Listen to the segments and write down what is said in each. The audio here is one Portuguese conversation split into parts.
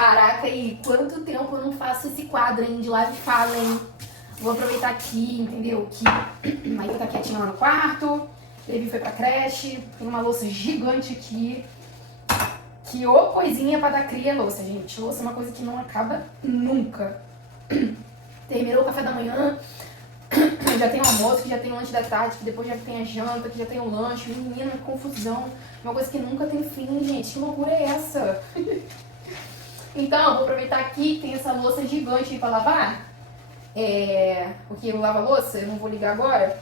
Caraca, e quanto tempo eu não faço esse quadro, hein, de Lave e Fala, hein? Vou aproveitar aqui, entendeu? Que Maíra tá quietinha lá no quarto, Levi foi pra creche, tem uma louça gigante aqui. Que ô coisinha pra dar cria louça, gente. Louça é uma coisa que não acaba nunca. Terminou o café da manhã, já tem o almoço, que já tem o lanche da tarde, que depois já tem a janta, que já tem o lanche. Menina, confusão. Uma coisa que nunca tem fim, gente. Que loucura é essa? Então, vou aproveitar aqui que tem essa louça gigante aí pra lavar. Porque eu lavo a louça, eu não vou ligar agora,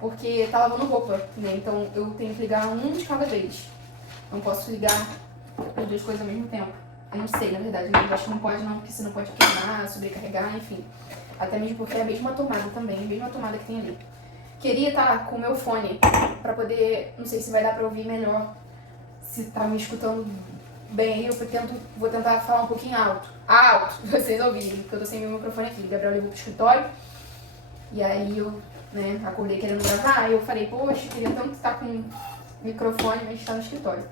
porque tá lavando roupa, né? Então eu tenho que ligar um de cada vez. Não posso ligar as duas coisas ao mesmo tempo. Eu não sei, na verdade, mas acho que não pode não, porque senão pode queimar, sobrecarregar, enfim. Até mesmo porque é a mesma tomada também, a mesma tomada que tem ali. Queria estar com o meu fone pra poder, não sei se vai dar pra ouvir melhor, se tá me escutando bem, vou tentar falar um pouquinho alto, pra vocês ouvirem, porque eu tô sem meu microfone aqui. O Gabriel levou pro escritório, e aí eu, acordei querendo gravar, e eu falei, poxa, queria tanto estar com o microfone, mas tá no escritório.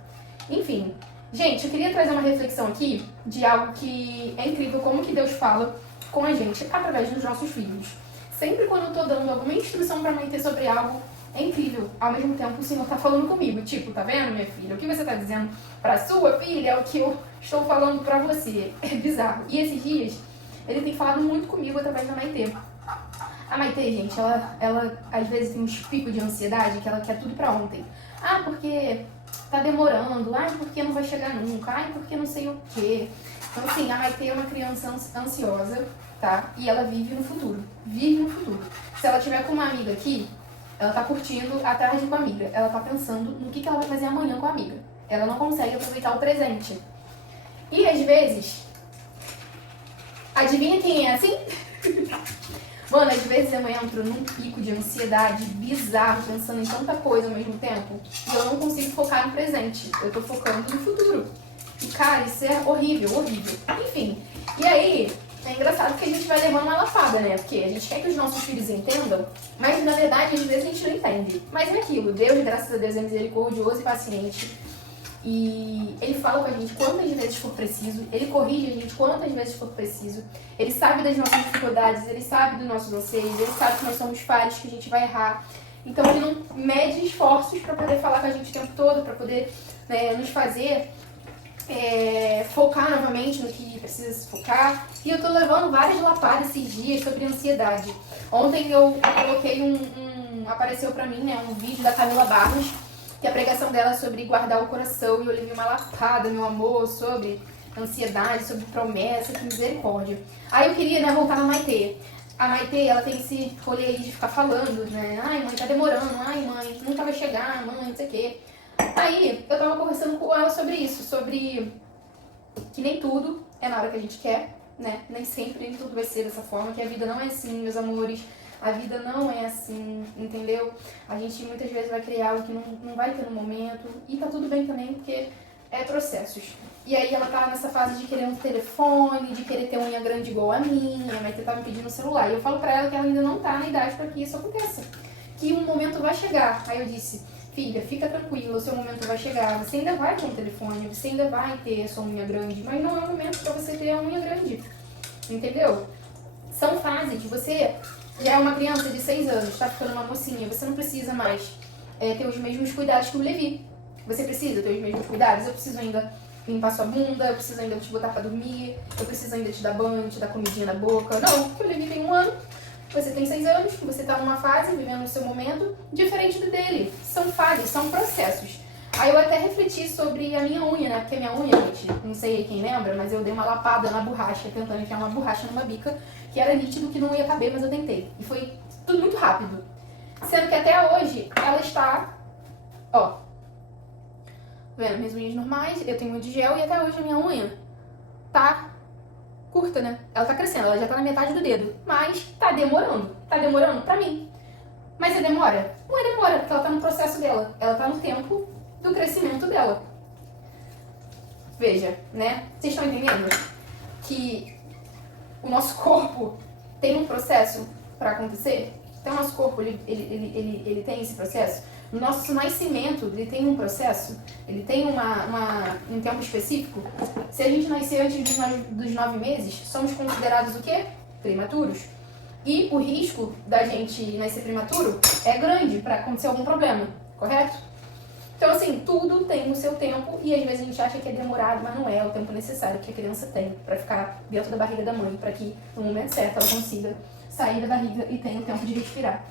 Enfim, gente, eu queria trazer uma reflexão aqui de algo que é incrível, como que Deus fala com a gente através dos nossos filhos. Sempre quando eu tô dando alguma instrução pra mãe ter sobre algo, é incrível. Ao mesmo tempo, o Senhor tá falando comigo. Tipo, tá vendo, minha filha? O que você tá dizendo pra sua filha é o que eu estou falando pra você. É bizarro. E esses dias, ele tem falado muito comigo através da Maitê. A Maitê, gente, ela às vezes tem uns picos de ansiedade que ela quer tudo pra ontem. Porque tá demorando. Porque não vai chegar nunca. Porque não sei o quê. Então, assim, a Maitê é uma criança ansiosa, tá? E ela vive no futuro. Vive no futuro. Se ela tiver com uma amiga aqui, ela tá curtindo a tarde com a amiga. Ela tá pensando no que ela vai fazer amanhã com a amiga. Ela não consegue aproveitar o presente. E, às vezes, adivinha quem é assim? Mano, às vezes eu entro num pico de ansiedade bizarro, pensando em tanta coisa ao mesmo tempo, e eu não consigo focar no presente. Eu tô focando no futuro. E, cara, isso é horrível, horrível. Enfim, e aí, é engraçado que a gente vai levando uma lapada, né? Porque a gente quer que os nossos filhos entendam, mas na verdade, às vezes a gente não entende. Mas é aquilo, Deus, graças a Deus, é misericordioso e paciente. E ele fala com a gente quantas vezes for preciso, ele corrige a gente quantas vezes for preciso, ele sabe das nossas dificuldades, ele sabe dos nossos anseios, ele sabe que nós somos falhos, que a gente vai errar. Então ele não mede esforços para poder falar com a gente o tempo todo, para poder nos fazer focar novamente no que precisa se focar. E eu tô levando várias lapadas esses dias sobre ansiedade. Ontem eu coloquei apareceu pra mim, um vídeo da Camila Barros, que a pregação dela é sobre guardar o coração, e eu levei uma lapada, meu amor, sobre ansiedade, sobre promessa, que misericórdia. Aí eu queria, voltar na Maitê. A Maitê, ela tem esse rolê aí de ficar falando, ai mãe, tá demorando, ai mãe, nunca vai chegar, mãe, não sei o quê. Aí eu tava conversando com ela sobre isso, sobre que nem tudo é na hora que a gente quer, nem sempre, nem tudo vai ser dessa forma, que a vida não é assim, meus amores. A vida não é assim, entendeu? A gente muitas vezes vai criar algo que não vai ter no momento. E tá tudo bem também, porque é processos. E aí ela tá nessa fase de querer um telefone, de querer ter unha grande igual a minha, mas tá me pedindo um celular. E eu falo pra ela que ela ainda não tá na idade pra que isso aconteça. Que um momento vai chegar. Aí eu disse, filha, fica tranquila, o seu momento vai chegar. Você ainda vai ter um telefone, você ainda vai ter sua unha grande, mas não é o momento pra você ter a unha grande. Entendeu? São fases. Você já é uma criança de 6 anos, tá ficando uma mocinha, você não precisa mais ter os mesmos cuidados que o Levi. Você precisa ter os mesmos cuidados? Eu preciso ainda limpar sua bunda, eu preciso ainda te botar pra dormir, eu preciso ainda te dar banho, te dar comidinha na boca. Não, porque o Levi tem 1 ano, você tem 6 anos, você tá numa fase, vivendo o seu momento, diferente do dele. São fases, são processos. Aí eu até refleti sobre a minha unha, porque a minha unha, gente, não sei quem lembra, mas eu dei uma lapada na borracha, tentando enfiar uma borracha numa bica, que era nítido que não ia caber, mas eu tentei. E foi tudo muito rápido. Sendo que até hoje, ela está, vendo, minhas unhas normais, eu tenho unha de gel, e até hoje a minha unha tá curta, Ela tá crescendo, ela já tá na metade do dedo, mas tá demorando pra mim. Mas é demora? Não é demora, porque ela tá no processo dela, ela tá no tempo do crescimento dela. Veja, Vocês estão entendendo que o nosso corpo tem um processo para acontecer? Então o nosso corpo, ele tem esse processo. O nosso nascimento, ele tem um processo, ele tem um tempo específico. Se a gente nascer antes dos 9 meses, somos considerados o quê? Prematuros. E o risco da gente nascer prematuro é grande para acontecer algum problema, correto? Então, assim, tudo tem o seu tempo e às vezes a gente acha que é demorado, mas não é o tempo necessário que a criança tem para ficar dentro da barriga da mãe, para que no momento certo ela consiga sair da barriga e tenha o tempo de respirar.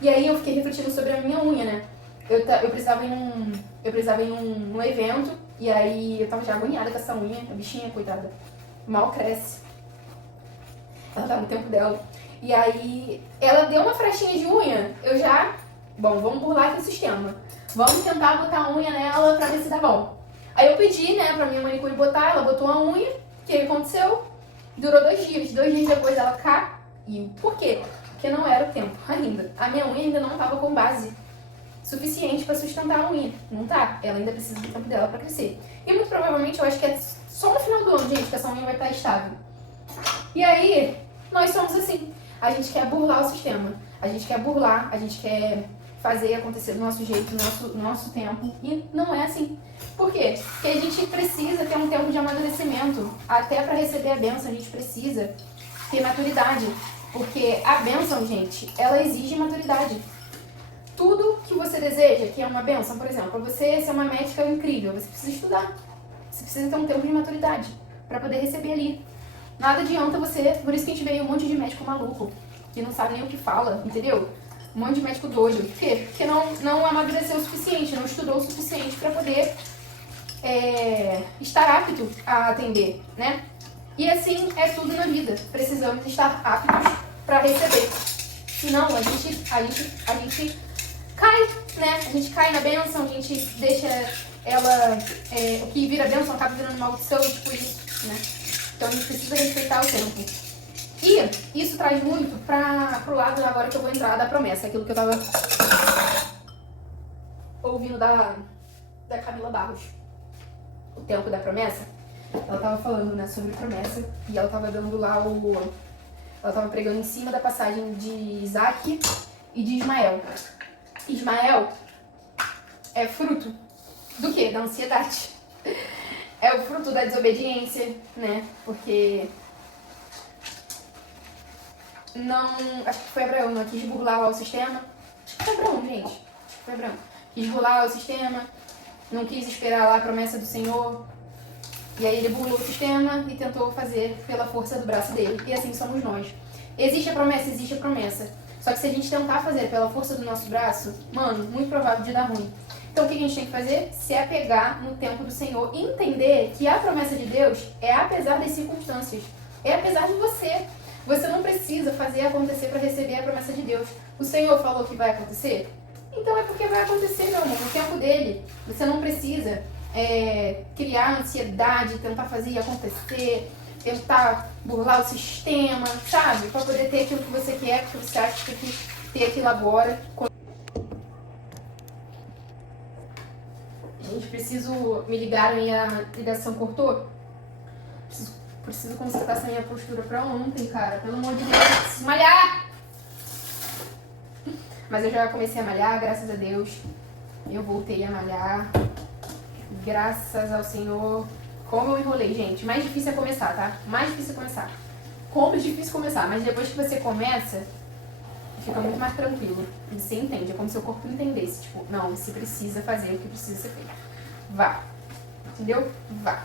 E aí eu fiquei refletindo sobre a minha unha, né? Eu precisava ir num evento e aí eu tava já agoniada com essa unha, a bichinha, coitada, mal cresce. Ela tá no tempo dela. E aí ela deu uma frestinha de unha, eu já... Bom, vamos burlar aqui o sistema. Vamos tentar botar a unha nela pra ver se dá bom. Aí eu pedi, né, pra minha manicure botar, ela botou a unha. O que aconteceu? Durou 2 dias. 2 dias depois ela caiu. Por quê? Porque não era o tempo ainda. A minha unha ainda não tava com base suficiente pra sustentar a unha. Não tá. Ela ainda precisa do tempo dela pra crescer. E muito provavelmente eu acho que é só no final do ano, gente, que essa unha vai estar estável. E aí, nós somos assim. A gente quer burlar o sistema. A gente quer burlar, a gente quer fazer acontecer do nosso jeito, no nosso tempo. E não é assim. Por quê? Porque a gente precisa ter um tempo de amadurecimento. Até para receber a bênção, a gente precisa ter maturidade. Porque a bênção, gente, ela exige maturidade. Tudo que você deseja, que é uma bênção, por exemplo, para você ser uma médica incrível, você precisa estudar. Você precisa ter um tempo de maturidade para poder receber ali. Nada adianta você... Por isso que a gente vê um monte de médico maluco, que não sabe nem o que fala, entendeu? Um monte de médico doido. Por quê? Porque não amadureceu o suficiente, não estudou o suficiente para poder estar apto a atender, né? E assim é tudo na vida. Precisamos estar aptos para receber. Senão a gente cai, né? A gente cai na bênção, a gente deixa ela... o que vira bênção acaba virando maldição, tipo isso, né? Então a gente precisa respeitar o tempo. E isso traz muito pro lado agora que eu vou entrar da promessa, aquilo que eu tava ouvindo da Camila Barros. O tempo da promessa, ela tava falando, né, sobre promessa, e ela tava dando lá ela tava pregando em cima da passagem de Isaac e de Ismael. Ismael é fruto do quê? Da ansiedade. É o fruto da desobediência, né? Porque acho que foi Abraão, não quis burlar o sistema. Acho que foi Abraão, gente. Acho que foi Abraão. Quis burlar o sistema, não quis esperar lá a promessa do Senhor. E aí ele burlou o sistema e tentou fazer pela força do braço dele. E assim somos nós. Existe a promessa? Existe a promessa. Só que se a gente tentar fazer pela força do nosso braço, mano, muito provável de dar ruim. Então o que a gente tem que fazer? Se apegar no tempo do Senhor e entender que a promessa de Deus é apesar das circunstâncias. É apesar de você. Você não precisa fazer acontecer para receber a promessa de Deus. O Senhor falou que vai acontecer? Então é porque vai acontecer, meu amor, no tempo dele. Você não precisa criar ansiedade, tentar fazer acontecer, tentar burlar o sistema, sabe? Para poder ter aquilo que você quer, porque você acha que tem que ter aquilo agora. Gente, preciso me ligar e a ligação cortou? Preciso consertar essa minha postura pra ontem, cara. Pelo amor de Deus, eu preciso malhar! Mas eu já comecei a malhar, graças a Deus. Eu voltei a malhar. Graças ao Senhor. Como eu enrolei, gente. Mais difícil é começar, tá? Mais difícil é começar. Como é difícil começar, mas depois que você começa, fica muito mais tranquilo. Você entende, é como se o corpo entendesse. Tipo, não, você precisa fazer o que precisa ser feito. Vá. Entendeu? Vá.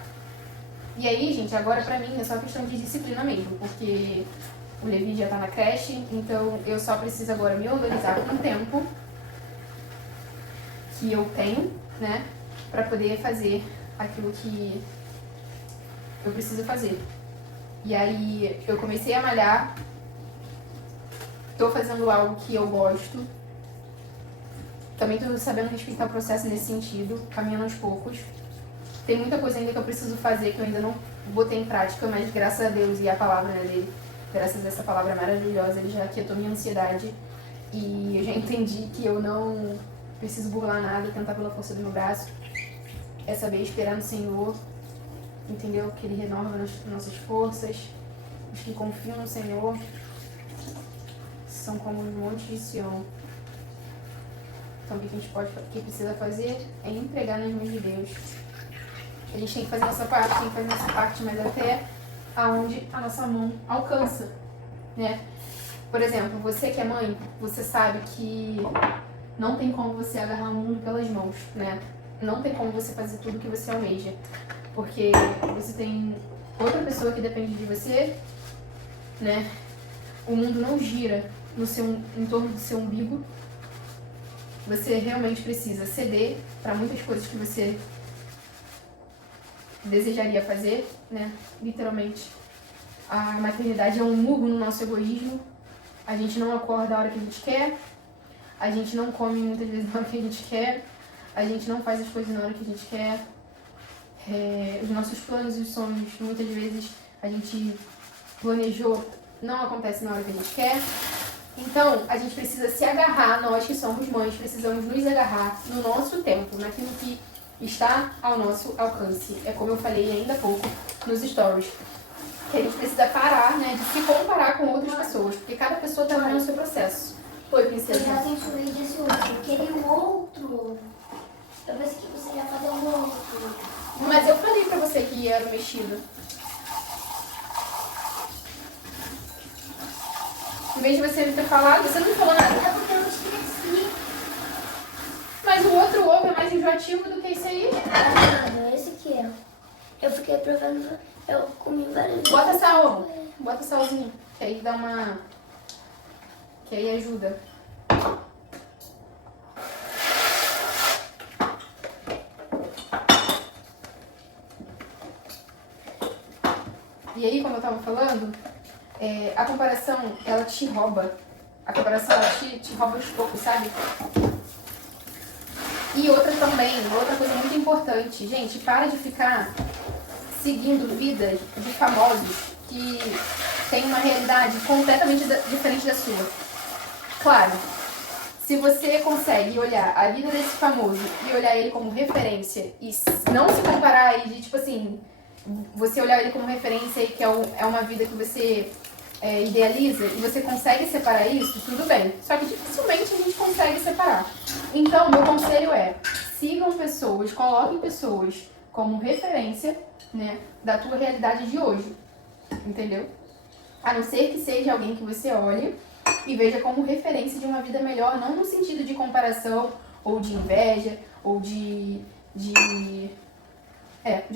E aí, gente, agora pra mim é só questão de disciplina mesmo, porque o Levi já tá na creche, então eu só preciso agora me organizar com o tempo que eu tenho, né, pra poder fazer aquilo que eu preciso fazer. E aí, eu comecei a malhar, tô fazendo algo que eu gosto, também tô sabendo respeitar o processo nesse sentido, caminhando aos poucos. Tem muita coisa ainda que eu preciso fazer que eu ainda não botei em prática, mas graças a Deus e a palavra, né, dele, graças a essa palavra maravilhosa, ele já aquietou minha ansiedade e eu já entendi que eu não preciso burlar nada, tentar pela força do meu braço. É saber esperar no Senhor, entendeu? Que Ele renova nossas forças. Os que confiam no Senhor são como um monte de Sião. Então o que a gente que precisa fazer é entregar nas mãos de Deus. A gente tem que fazer nossa parte, tem que fazer nossa parte, mas até aonde a nossa mão alcança, né? Por exemplo, você que é mãe, você sabe que não tem como você agarrar o mundo pelas mãos, né? Não tem como você fazer tudo que você almeja, porque você tem outra pessoa que depende de você, né? O mundo não gira em torno do seu umbigo. Você realmente precisa ceder para muitas coisas que você desejaria fazer, né? Literalmente. A maternidade é um murro no nosso egoísmo. A gente não acorda a hora que a gente quer. A gente não come muitas vezes na hora que a gente quer. A gente não faz as coisas na hora que a gente quer. Os nossos planos e sonhos, muitas vezes a gente planejou, não acontece na hora que a gente quer. Então, a gente precisa se agarrar, nós que somos mães, precisamos nos agarrar no nosso tempo, naquilo que está ao nosso alcance. É como eu falei ainda há pouco nos stories, que a gente precisa parar, né, de se comparar com outras pessoas, porque cada pessoa está no seu processo. Oi, princesa. Eu já censurei desse outro, eu queria um outro. Eu pensei que você ia fazer um outro. Mas eu falei pra você que era o mexido. Em vez de você me ter falado, você não me falou nada. É porque eu esqueci. Mas o outro ovo é mais enjoativo do que esse aí. Ah, esse aqui é. Eu fiquei provando, eu comi várias vezes. Bota sal. Bota salzinho. Que aí dá uma... Que aí ajuda. E aí, como eu tava falando, a comparação, ela te rouba. A comparação, ela te rouba os poucos, sabe? E outra coisa muito importante. Gente, para de ficar seguindo vidas de famosos que têm uma realidade completamente diferente da sua. Claro, se você consegue olhar a vida desse famoso e olhar ele como referência e não se comparar e de, tipo assim, você olhar ele como referência e que é uma vida que você idealiza e você consegue separar isso, tudo bem. Só que dificilmente a gente consegue separar. Então, meu conselho é, sigam pessoas, coloquem pessoas como referência, né, da tua realidade de hoje. Entendeu? A não ser que seja alguém que você olhe e veja como referência de uma vida melhor, não no sentido de comparação ou de inveja ou de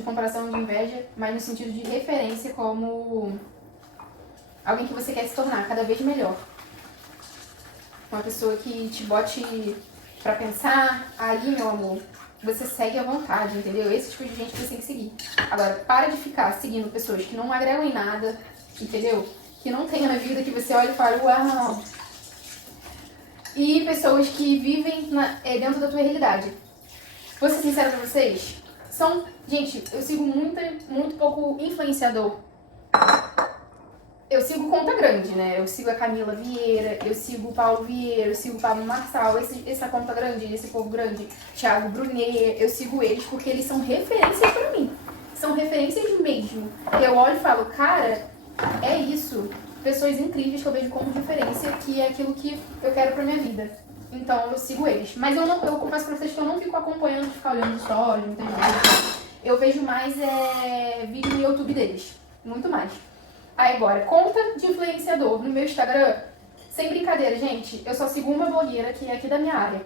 comparação de inveja, mas no sentido de referência como alguém que você quer se tornar cada vez melhor. Uma pessoa que te bote pra pensar, aí, meu amor, você segue à vontade, entendeu? Esse tipo de gente que você tem que seguir. Agora, para de ficar seguindo pessoas que não agregam em nada, entendeu? Que não tem na vida, que você olha e fala, uau! E pessoas que vivem dentro da tua realidade. Vou ser sincera pra vocês, gente, eu sigo muito pouco influenciador. Eu sigo conta grande, né? Eu sigo a Camila Vieira, eu sigo o Paulo Vieira, eu sigo o Pablo Marçal, essa conta grande, esse povo grande, Thiago Brunet, eu sigo eles porque eles são referências pra mim. São referências mesmo. Eu olho e falo, cara, é isso. Pessoas incríveis que eu vejo como referência, que é aquilo que eu quero pra minha vida. Então eu sigo eles. Mas eu confesso pra vocês que eu não fico acompanhando, ficar olhando stories, não tem nada. Eu vejo mais vídeo no YouTube deles. Muito mais. Aí agora, conta de influenciador no meu Instagram, sem brincadeira, gente, eu só sigo uma blogueira que é aqui da minha área.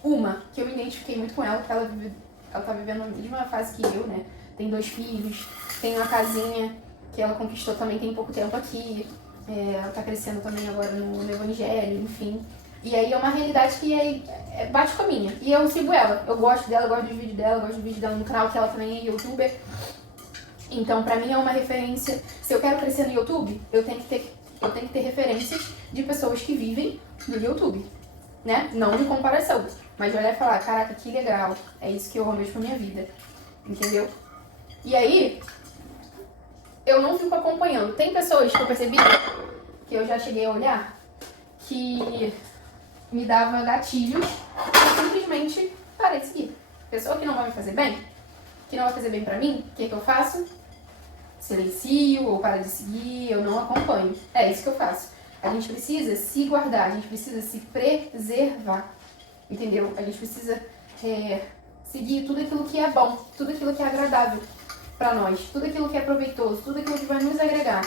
Uma, que eu me identifiquei muito com ela, porque ela tá vivendo a mesma fase que eu, né? Tem 2 filhos, tem uma casinha que ela conquistou também tem pouco tempo aqui. Ela tá crescendo também agora no evangelho, enfim. E aí é uma realidade que bate com a minha. E eu sigo ela. Eu gosto dela, gosto dos vídeos dela, gosto do vídeo dela no canal, que ela também é youtuber. Então, pra mim é uma referência. Se eu quero crescer no YouTube, eu tenho que ter referências de pessoas que vivem no YouTube, né? Não de comparação, mas de olhar e falar, caraca, que legal, é isso que eu almejo pra minha vida, entendeu? E aí, eu não fico acompanhando. Tem pessoas que eu percebi, que eu já cheguei a olhar, que me dava gatilhos e eu simplesmente parei de seguir. Pessoa que não vai me fazer bem, que não vai fazer bem pra mim, o que eu faço? Silencio ou para de seguir, eu não acompanho. É isso que eu faço. A gente precisa se guardar, a gente precisa se preservar. entendeu? A gente precisa seguir tudo aquilo que é bom, tudo aquilo que é agradável pra nós, tudo aquilo que é proveitoso, tudo aquilo que vai nos agregar.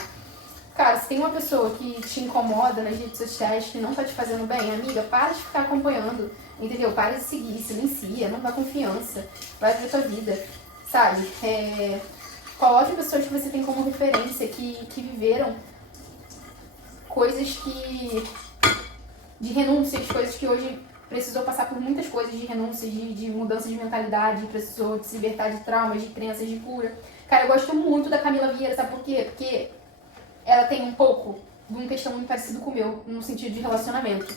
Cara, se tem uma pessoa que te incomoda nas redes sociais, que não tá te fazendo bem, amiga, para de ficar acompanhando, entendeu? Para de seguir, silencia, não dá confiança, vai pra tua vida, sabe? Coloque pessoas que você tem como referência, que viveram coisas de renúncias, coisas que hoje precisou passar por muitas coisas de renúncias, de mudança de mentalidade, precisou se libertar de traumas, de crenças, de cura. Cara, eu gosto muito da Camila Vieira, sabe por quê? Porque ela tem um pouco de um testemunho parecido com o meu, no sentido de relacionamento.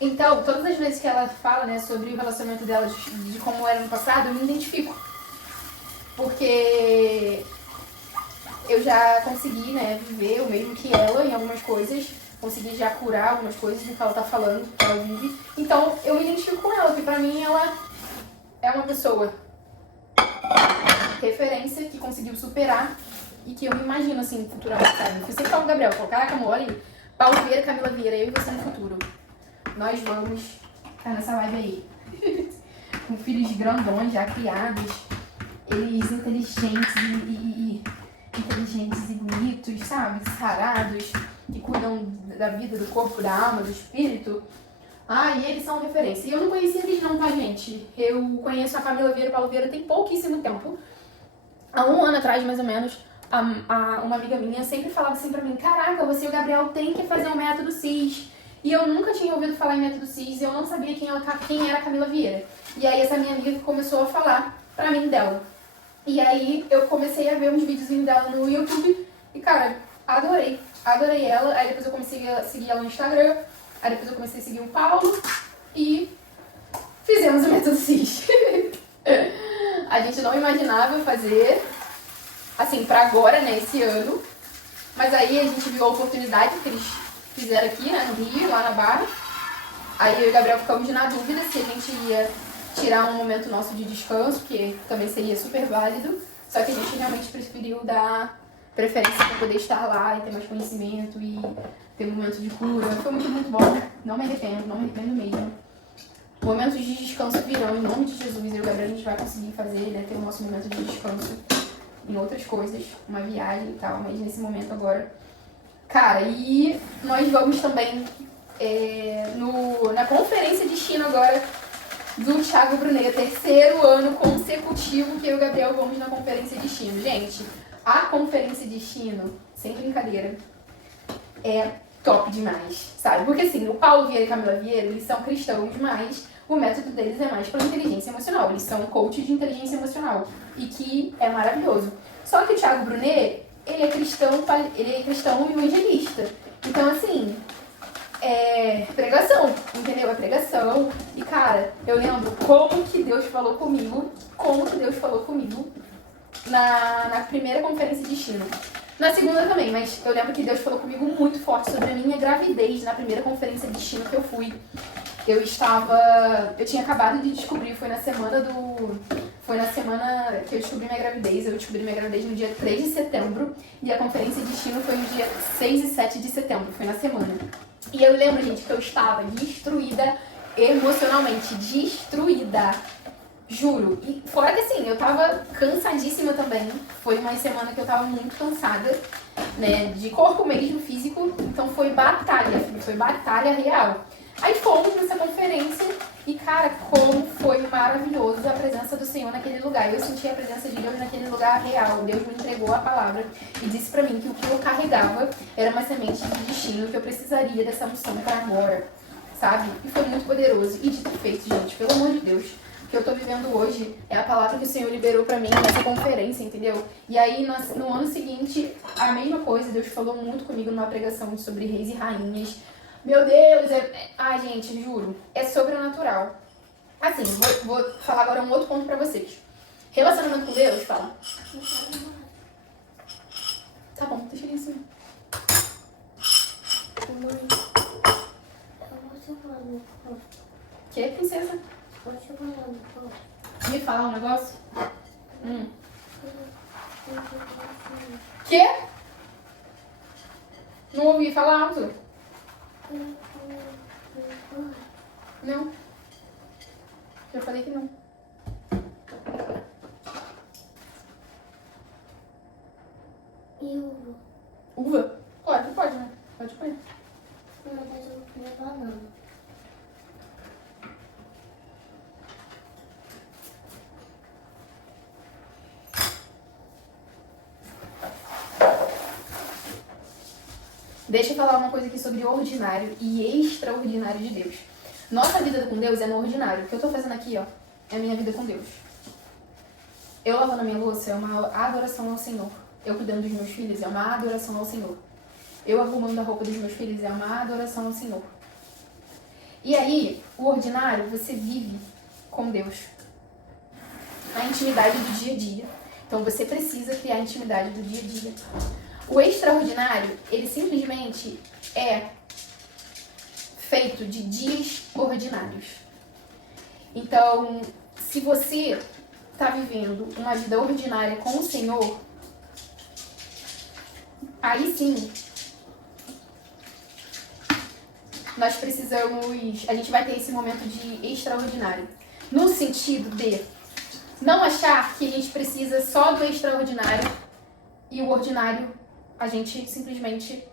Então, todas as vezes que ela fala, né, sobre o relacionamento dela, de como era no passado, eu me identifico. Porque eu já consegui, né, viver o mesmo que ela em algumas coisas, consegui já curar algumas coisas do que ela tá falando, que ela vive. Então, eu me identifico com ela, porque pra mim ela é uma pessoa referência que conseguiu superar e que eu me imagino, assim, futuramente, sabe? Eu sempre falo com o Gabriel, falo, caraca, amor, olha aí, Paulo Vieira, Camila Vieira, eu e você no futuro. Nós vamos estar nessa live aí. Com filhos grandões, já criados, eles inteligentes inteligentes e bonitos, sabe? Sarados, que cuidam da vida, do corpo, da alma, do espírito. E eles são referência. E eu não conhecia eles não, tá, gente? Eu conheço a Camila Vieira e o Paulo Vieira tem pouquíssimo tempo. Há um ano atrás, mais ou menos, uma amiga minha sempre falava assim pra mim, caraca, você e o Gabriel tem que fazer um método CIS. E eu nunca tinha ouvido falar em método CIS, eu não sabia quem era a Camila Vieira. E aí essa minha amiga começou a falar pra mim dela. E aí eu comecei a ver uns videozinhos dela no YouTube e, cara, adorei ela. Aí depois eu comecei a seguir ela no Instagram, aí depois eu comecei a seguir o Paulo e fizemos o método CIS. A gente não imaginava fazer, assim, pra agora, né, esse ano. Mas aí a gente viu a oportunidade que eles fizeram aqui, né, no Rio, lá na Barra. Aí eu e o Gabriel ficamos na dúvida se a gente ia tirar um momento nosso de descanso, que também seria super válido. Só que a gente realmente preferiu dar preferência para poder estar lá e ter mais conhecimento e ter um momento de cura. Foi muito, muito bom. Não me arrependo mesmo. Momentos de descanso virão, em nome de Jesus. Eu e o Gabriel a gente vai conseguir fazer, né, ter o nosso momento de descanso em outras coisas, uma viagem e tal, mas nesse momento agora. Cara, e nós vamos também na conferência de China agora do Thiago Brunet, terceiro ano consecutivo que eu e o Gabriel vamos na conferência de China. Gente, a conferência de China, sem brincadeira, é top demais, sabe? Porque assim, o Paulo Vieira e a Camila Vieira, eles são cristãos, mas o método deles é mais pela inteligência emocional. Eles são coach de inteligência emocional e que é maravilhoso. Só que o Thiago Brunet, ele é cristão evangelista. Então, assim, é pregação, entendeu? É pregação. E, cara, eu lembro como que Deus falou comigo na primeira conferência de China. Na segunda também, mas eu lembro que Deus falou comigo muito forte sobre a minha gravidez na primeira conferência de China que eu fui. Eu tinha acabado de descobrir, foi na semana que eu descobri minha gravidez. Eu descobri minha gravidez no dia 3 de setembro e a conferência de China foi no dia 6 e 7 de setembro, foi na semana. E eu lembro, gente, que eu estava destruída emocionalmente, destruída, juro. E fora que assim, eu tava cansadíssima também, foi uma semana que eu tava muito cansada, né, de corpo mesmo, físico, então foi batalha real. Aí fomos nessa conferência e, cara, como foi maravilhoso a presença do Senhor naquele lugar. Eu senti a presença de Deus naquele lugar real. Deus me entregou a palavra e disse pra mim que o que eu carregava era uma semente de destino, que eu precisaria dessa unção pra agora, sabe? E foi muito poderoso. E dito e feito, gente, pelo amor de Deus. O que eu tô vivendo hoje é a palavra que o Senhor liberou pra mim nessa conferência, entendeu? E aí, no ano seguinte, a mesma coisa. Deus falou muito comigo numa pregação sobre reis e rainhas. Meu Deus, ai, gente, juro, é sobrenatural. Assim, vou falar agora um outro ponto pra vocês. Relacionamento com Deus, fala. Tá bom, deixa ele em cima. Mãe, eu vou separar no corpo. Que, princesa? Vou separar no corpo. Me fala um negócio? Que? Não ouvi falar alto. Não. Já falei que não. E uva? Uva? Pode, né? Pode comer. Não, mas eu vou comer banana. Deixa eu falar uma coisa aqui sobre o ordinário e extraordinário de Deus. Nossa vida com Deus é no ordinário. O que eu tô fazendo aqui, ó, é a minha vida com Deus. Eu lavando a minha louça é uma adoração ao Senhor. Eu cuidando dos meus filhos é uma adoração ao Senhor. Eu arrumando a roupa dos meus filhos é uma adoração ao Senhor. E aí, o ordinário, você vive com Deus. A intimidade do dia a dia. Então você precisa criar a intimidade do dia a dia. O extraordinário, ele simplesmente é feito de dias ordinários. Então, se você está vivendo uma vida ordinária com o Senhor, aí sim, nós precisamos, a gente vai ter esse momento de extraordinário. No sentido de não achar que a gente precisa só do extraordinário e o ordinário a gente simplesmente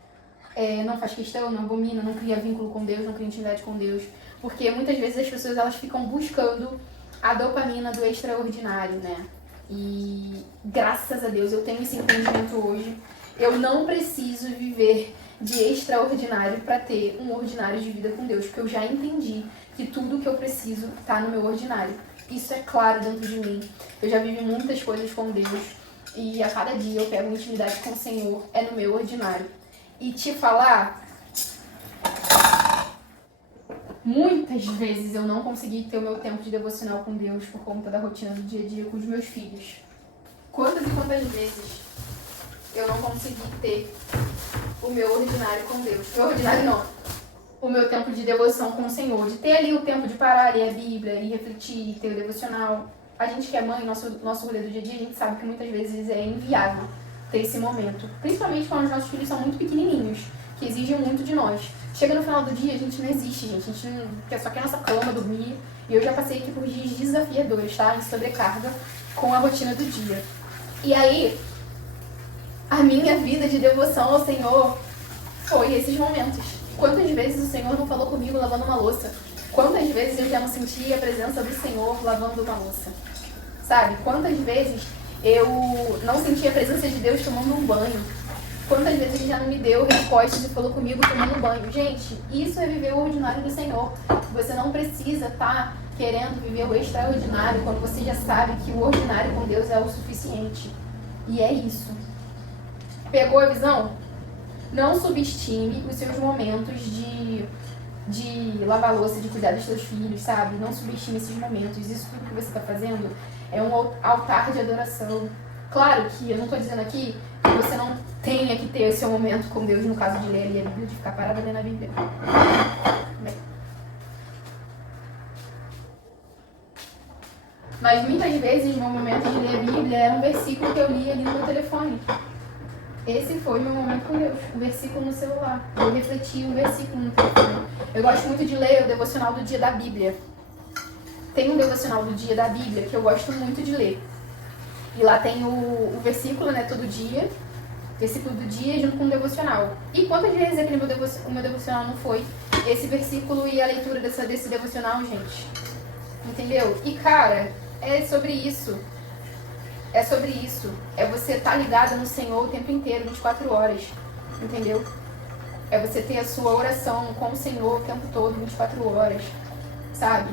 não faz questão, não abomina, não cria vínculo com Deus, não cria intimidade com Deus. Porque muitas vezes as pessoas elas ficam buscando a dopamina do extraordinário, né? E graças a Deus eu tenho esse entendimento hoje. Eu não preciso viver de extraordinário para ter um ordinário de vida com Deus, porque eu já entendi que tudo que eu preciso está no meu ordinário. Isso é claro dentro de mim. Eu já vivi muitas coisas com Deus e a cada dia eu pego uma intimidade com o Senhor, é no meu ordinário. E te falar, muitas vezes eu não consegui ter o meu tempo de devocional com Deus por conta da rotina do dia a dia com os meus filhos. Quantas e quantas vezes eu não consegui ter o meu ordinário com Deus. Meu ordinário não. O meu tempo de devoção com o Senhor. De ter ali o tempo de parar, ler a Bíblia, e refletir, ter o devocional. A gente que é mãe, nosso rolê do dia a dia, a gente sabe que muitas vezes é inviável ter esse momento. Principalmente quando os nossos filhos são muito pequenininhos, que exigem muito de nós. Chega no final do dia, a gente não existe, gente. A gente não, só quer nossa cama, dormir. E eu já passei aqui por dias desafiadores, tá? Em sobrecarga com a rotina do dia. E aí, a minha vida de devoção ao Senhor foi esses momentos. Quantas vezes o Senhor não falou comigo lavando uma louça? Quantas vezes eu já não senti a presença do Senhor lavando uma louça? Sabe? Quantas vezes eu não senti a presença de Deus tomando um banho? Quantas vezes Ele já não me deu respostas e falou comigo tomando banho? Gente, isso é viver o ordinário do Senhor. Você não precisa estar querendo viver o extraordinário quando você já sabe que o ordinário com Deus é o suficiente. E é isso. Pegou a visão? Não subestime os seus momentos de lavar louça, de cuidar dos seus filhos, sabe? Não subestime esses momentos. Isso tudo que você está fazendo é um altar de adoração. Claro que eu não estou dizendo aqui que você não tenha que ter o seu momento com Deus, no caso de ler ali a Bíblia, de ficar parada lendo a Bíblia. Bem. Mas muitas vezes, meu momento de ler a Bíblia era um versículo que eu li ali no meu telefone. Esse foi meu momento com Deus, um versículo no celular. Eu refleti um versículo no telefone. Eu gosto muito de ler o devocional do dia da Bíblia. Tem um devocional do dia da Bíblia que eu gosto muito de ler. E lá tem o versículo, né, todo dia. Versículo do dia junto com o devocional. E quantas vezes aquele o meu devocional não foi esse versículo e a leitura desse devocional, gente? Entendeu? E, cara, é sobre isso. É sobre isso. É você estar ligada no Senhor o tempo inteiro, 24 horas. Entendeu? É você ter a sua oração com o Senhor o tempo todo, 24 horas. Sabe?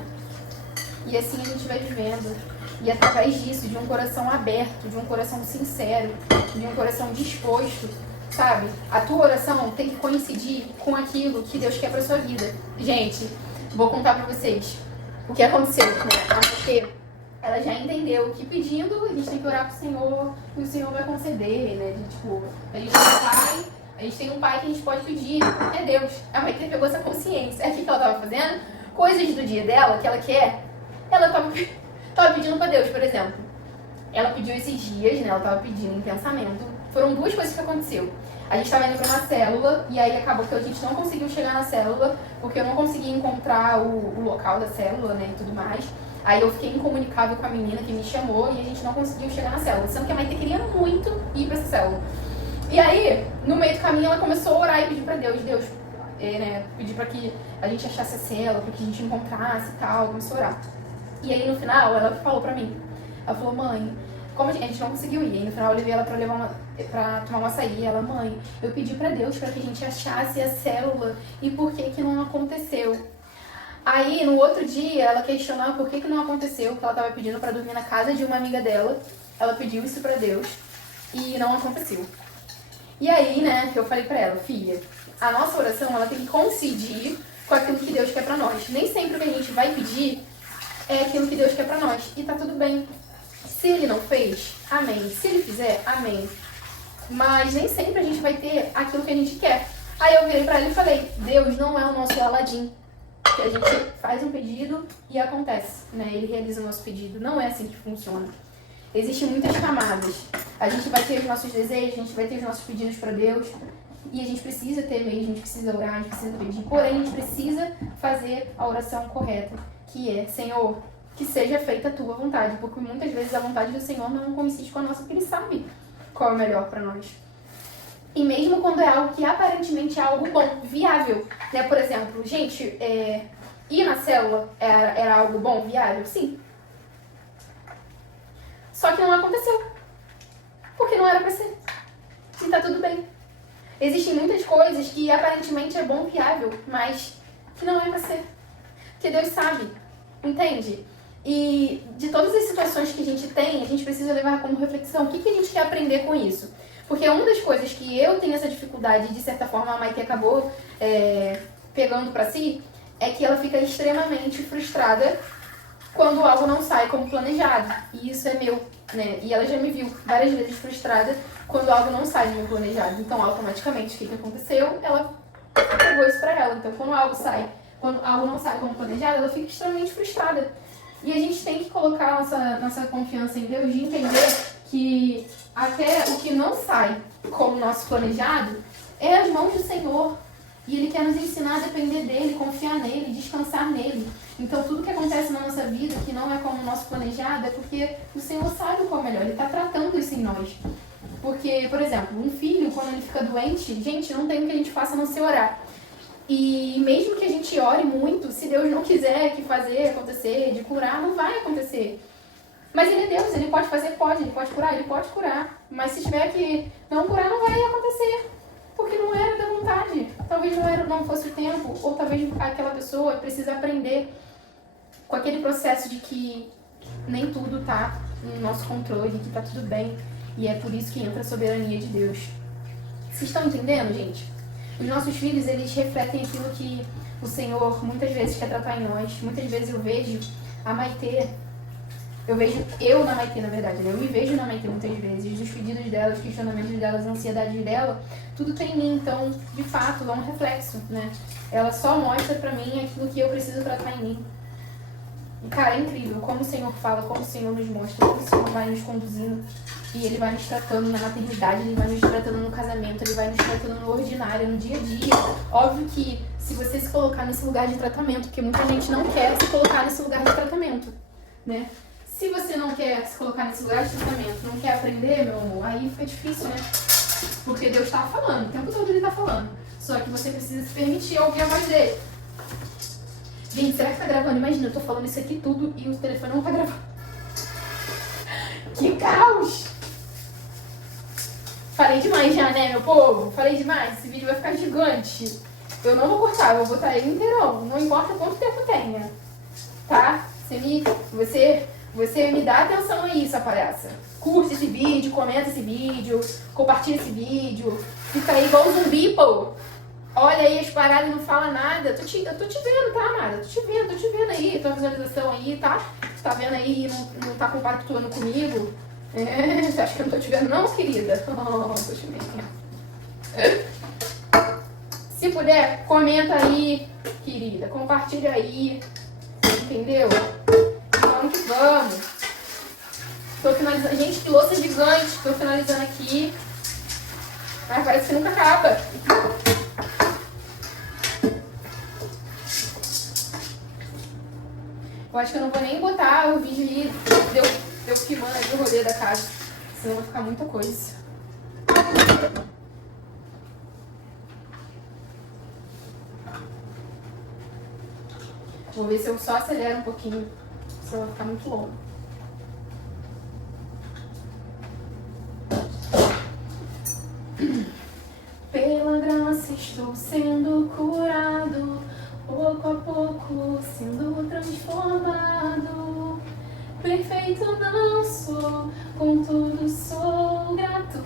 E assim a gente vai vivendo. E através disso, de um coração aberto, de um coração sincero, de um coração disposto, sabe? A tua oração tem que coincidir com aquilo que Deus quer pra sua vida. Gente, vou contar pra vocês o que aconteceu, né? Porque ela já entendeu que pedindo, a gente tem que orar pro Senhor e o Senhor vai conceder, né? Tipo, a gente tem um pai que a gente pode pedir, é Deus. A mãe que pegou essa consciência. É o que ela tava fazendo? Coisas do dia dela que ela quer, ela tava pedindo pra Deus, por exemplo. Ela pediu esses dias, né? Ela tava pedindo em pensamento. Foram duas coisas que aconteceu. A gente tava indo pra uma célula e aí acabou que a gente não conseguiu chegar na célula porque eu não conseguia encontrar o local da célula, né? E tudo mais. Aí eu fiquei incomunicável com a menina que me chamou e a gente não conseguiu chegar na célula. Sendo que a Maite queria muito ir pra essa célula. E aí, no meio do caminho, ela começou a orar e pedir pra Deus, pedir pra que a gente achasse a célula, pra que a gente encontrasse e tal, começou a orar. E aí, no final, ela falou pra mim, ela falou, mãe, como a gente não conseguiu ir, aí no final eu levei ela pra tomar um açaí, ela, mãe, eu pedi pra Deus pra que a gente achasse a célula e por que não aconteceu? Aí, no outro dia, ela questionava por que não aconteceu, porque ela tava pedindo pra dormir na casa de uma amiga dela, ela pediu isso pra Deus e não aconteceu. E aí, né, eu falei pra ela, filha, a nossa oração, ela tem que coincidir com aquilo que Deus quer pra nós. Nem sempre o que a gente vai pedir é aquilo que Deus quer pra nós. E tá tudo bem. Se Ele não fez, amém. Se Ele fizer, amém. Mas nem sempre a gente vai ter aquilo que a gente quer. Aí eu virei pra ela e falei, Deus não é o nosso Aladim. Que a gente faz um pedido e acontece, né? Ele realiza o nosso pedido. Não é assim que funciona. Existem muitas camadas. A gente vai ter os nossos desejos, a gente vai ter os nossos pedidos para Deus. E a gente precisa ter mesmo, a gente precisa orar, a gente precisa pedir. Porém, a gente precisa fazer a oração correta, que é, Senhor, que seja feita a Tua vontade. Porque muitas vezes a vontade do Senhor não coincide com a nossa, porque Ele sabe qual é o melhor para nós. E mesmo quando é algo que aparentemente é algo bom, viável. Né? Por exemplo, gente, ir na célula era algo bom, viável? Sim. Só que não aconteceu. Porque não era pra ser. E tá tudo bem. Existem muitas coisas que aparentemente é bom, viável, mas que não é pra ser. Porque Deus sabe. Entende? E de todas as situações que a gente tem, a gente precisa levar como reflexão o que a gente quer aprender com isso. Porque uma das coisas que eu tenho essa dificuldade, de certa forma a Maite acabou pegando pra si, é que ela fica extremamente frustrada quando algo não sai como planejado. E isso é meu, né? E ela já me viu várias vezes frustrada quando algo não sai do meu planejado. Então, automaticamente, o que aconteceu? Ela pegou isso pra ela. Então, quando algo não sai como planejado, ela fica extremamente frustrada. E a gente tem que colocar nossa confiança em Deus de entender que até o que não sai como nosso planejado é as mãos do Senhor. E Ele quer nos ensinar a depender dEle, confiar nele, descansar nele. Então, tudo que acontece na nossa vida, que não é como o nosso planejado, é porque o Senhor sabe qual é o melhor. Ele está tratando isso em nós. Porque, por exemplo, um filho, quando ele fica doente, gente, não tem o que a gente faça a não ser orar. E mesmo que a gente ore muito, se Deus não quiser que fazer acontecer, de curar, não vai acontecer. Mas Ele é Deus, Ele pode fazer, ele pode curar, Ele pode curar. Mas se tiver que não curar, não vai acontecer. Porque não era da vontade. Talvez não fosse o tempo, ou talvez aquela pessoa precisa aprender com aquele processo de que nem tudo tá no nosso controle, que tá tudo bem. E é por isso que entra a soberania de Deus. Vocês estão entendendo, gente? Os nossos filhos, eles refletem aquilo que o Senhor muitas vezes quer tratar em nós. Muitas vezes eu vejo a Maite, eu na Maite, na verdade, né? Eu me vejo na Maite muitas vezes, os pedidos dela, os questionamentos dela, as ansiedades dela, tudo tem em mim, então, de fato, é um reflexo, né? Ela só mostra pra mim aquilo que eu preciso tratar em mim. E, cara, é incrível como o Senhor fala, como o Senhor nos mostra, como o Senhor vai nos conduzindo. E Ele vai nos tratando na maternidade, Ele vai nos tratando no casamento, Ele vai nos tratando no ordinário, no dia a dia. Óbvio que se você se colocar nesse lugar de tratamento, porque muita gente não quer se colocar nesse lugar de tratamento, né? Se você não quer se colocar nesse lugar de tratamento, não quer aprender, meu amor, aí fica difícil, né? Porque Deus tá falando, o tempo todo Ele tá falando. Só que você precisa se permitir ouvir a voz dele. Gente, será que tá gravando? Imagina, eu tô falando isso aqui tudo e o telefone não tá gravando. Que caos! Falei demais já, né, meu povo? Falei demais. Esse vídeo vai ficar gigante. Eu não vou cortar, eu vou botar ele inteirão. Não importa quanto tempo tenha. Tá? Você me dá atenção aí, sua palhaça. Curte esse vídeo, comenta esse vídeo, compartilha esse vídeo. Fica aí igual um zumbi, pô. Olha aí as paradas e não fala nada. Eu tô te vendo, tá, amada? Tô te vendo aí, tua visualização aí, tá? Tu tá vendo aí e não tá compactuando comigo? Você acha que eu não tô te vendo não, querida? Oh, tô te vendo. Se puder, comenta aí, querida. Compartilha aí. Entendeu? Vamos que vamos. Tô finalizando. Gente, que louça gigante. Tô finalizando aqui. Mas parece que nunca acaba. Eu acho que eu não vou nem botar o vídeo ali de eu filmando ali o rolê da casa. Senão vai ficar muita coisa. Vou ver se eu só acelero um pouquinho. Senão vai ficar muito longo. Pela graça estou sendo curado, pouco a pouco sendo transformado. Perfeito não sou, contudo sou grato.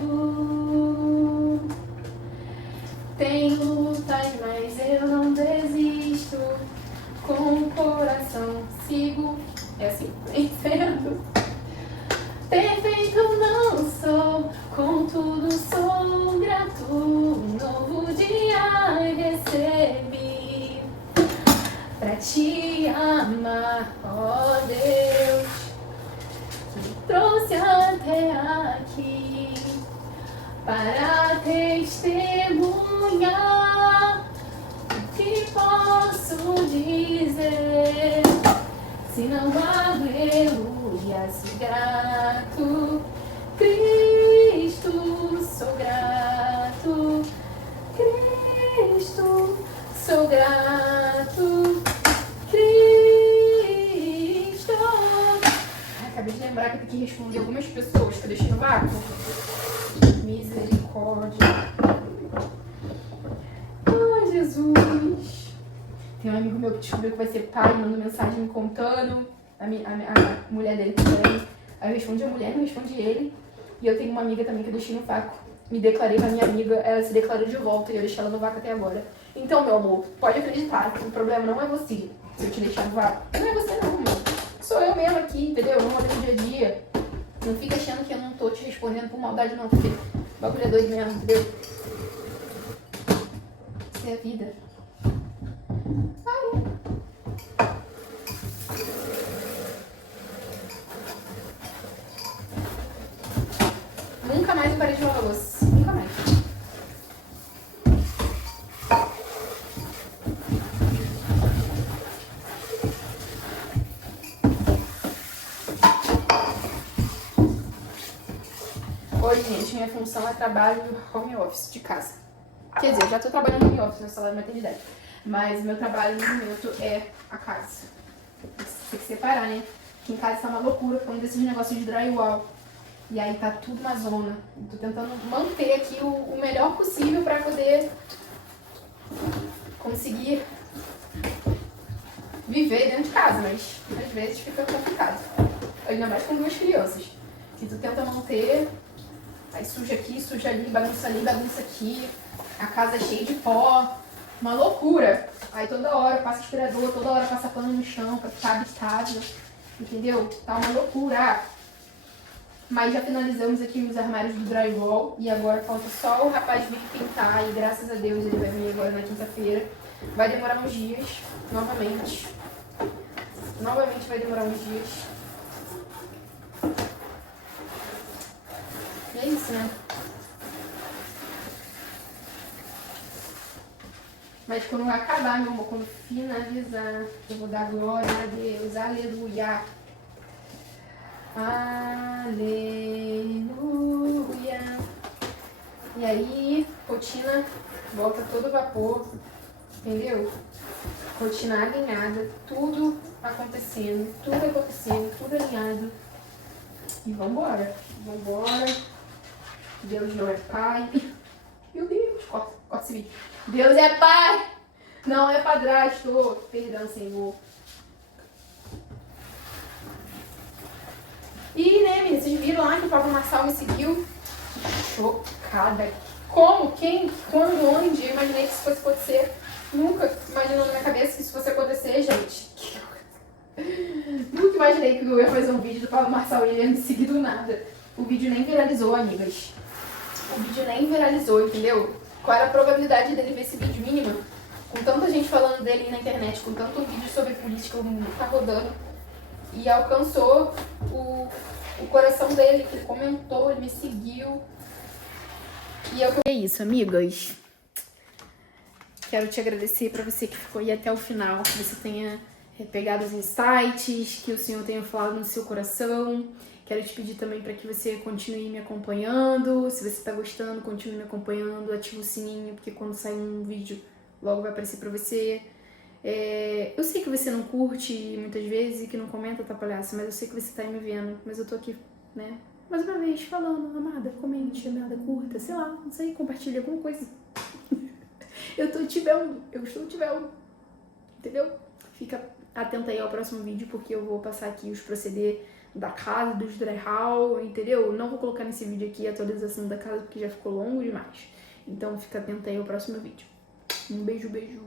Tenho lutas, mas eu não desisto. Com o coração sigo, é assim, vencendo. Perfeito não sou, contudo sou grato. Um novo dia recebi pra te amar, ó Deus. Me trouxe até aqui para testemunhar. O que posso dizer? Se não aleluias, grato, Cristo, sou grato, Cristo, sou grato, Cristo. Ai, acabei de lembrar que eu tenho que responder algumas pessoas que eu deixei no vácuo. Misericórdia. Ai, Jesus. Tem um amigo meu que descobriu que vai ser pai, mandou mensagem me contando. A mulher dele também. Aí eu respondi a mulher, não respondi ele. E eu tenho uma amiga também que eu deixei no vácuo. Me declarei pra minha amiga, ela se declarou de volta e eu deixei ela no vácuo até agora. Então, meu amor, pode acreditar, o problema não é você. Se eu te deixar no vácuo, não é você não, amor. Sou eu mesmo aqui, entendeu? Não ando no dia a dia. Não fica achando que eu não tô te respondendo por maldade não, porque o bagulho é doido mesmo, entendeu? Isso é a vida. Ai. Nunca mais eu parei de lavar louça. Nunca mais. Hoje, gente, minha função é trabalho home office, de casa. Quer dizer, eu já tô trabalhando home office, no salário de maternidade. Mas meu trabalho no momento é a casa. Tem que separar, né? Aqui em casa tá uma loucura, por causa desses negócios de drywall. E aí tá tudo uma zona. Eu tô tentando manter aqui o melhor possível pra poder conseguir viver dentro de casa, mas às vezes fica complicado. Ainda mais com 2 crianças. Que tu tenta manter, aí suja aqui, suja ali, bagunça aqui, a casa é cheia de pó, uma loucura. Aí toda hora passa aspirador, toda hora passa pano no chão pra ficar habitável, entendeu? Tá uma loucura. Mas já finalizamos aqui os armários do drywall e agora falta só o rapaz vir pintar e graças a Deus ele vai vir agora na quinta-feira. Vai demorar uns dias, novamente. Novamente vai demorar uns dias. E é isso, né? Mas quando vai acabar, meu amor, quando finalizar, eu vou dar glória a Deus, aleluia. Aleluia. E aí, rotina volta todo vapor, entendeu? Rotina alinhada, tudo acontecendo, tudo alinhado. E vambora, vambora. Deus não é pai. Meu Deus, corta esse vídeo. Deus é pai, não é padrasto. Perdão, Senhor. E, né, meninas, vocês viram lá que o Pablo Marçal me seguiu? Chocada. Como? Quem? Quando? Onde? Eu imaginei que isso fosse acontecer. Nunca imaginou na minha cabeça que isso fosse acontecer, gente. Nunca imaginei que eu ia fazer um vídeo do Pablo Marçal e ele ia me seguir do nada. O vídeo nem viralizou, amigas. O vídeo nem viralizou, entendeu? Qual era a probabilidade dele ver esse vídeo mínima? Com tanta gente falando dele na internet, com tanto vídeo sobre política, o mundo tá rodando. E alcançou o coração dele, que ele comentou, ele me seguiu. E é isso, amigas. Quero te agradecer pra você que ficou aí até o final, que você tenha pegados insights que o Senhor tenha falado no seu coração. Quero te pedir também para que você continue me acompanhando. Se você está gostando, continue me acompanhando. Ativa o sininho, porque quando sair um vídeo, logo vai aparecer para você. Eu sei que você não curte muitas vezes e que não comenta, tá, palhaça? Mas eu sei que você tá aí me vendo. Mas eu tô aqui, né? Mais uma vez, falando, amada, comente, amada, curta, sei lá, não sei, compartilha alguma coisa. Eu estou te vendo. Entendeu? Fica atenta aí ao próximo vídeo, porque eu vou passar aqui os proceder da casa, dos dry hall, entendeu? Não vou colocar nesse vídeo aqui a atualização da casa, porque já ficou longo demais. Então fica atenta aí ao próximo vídeo. Um beijo, beijo.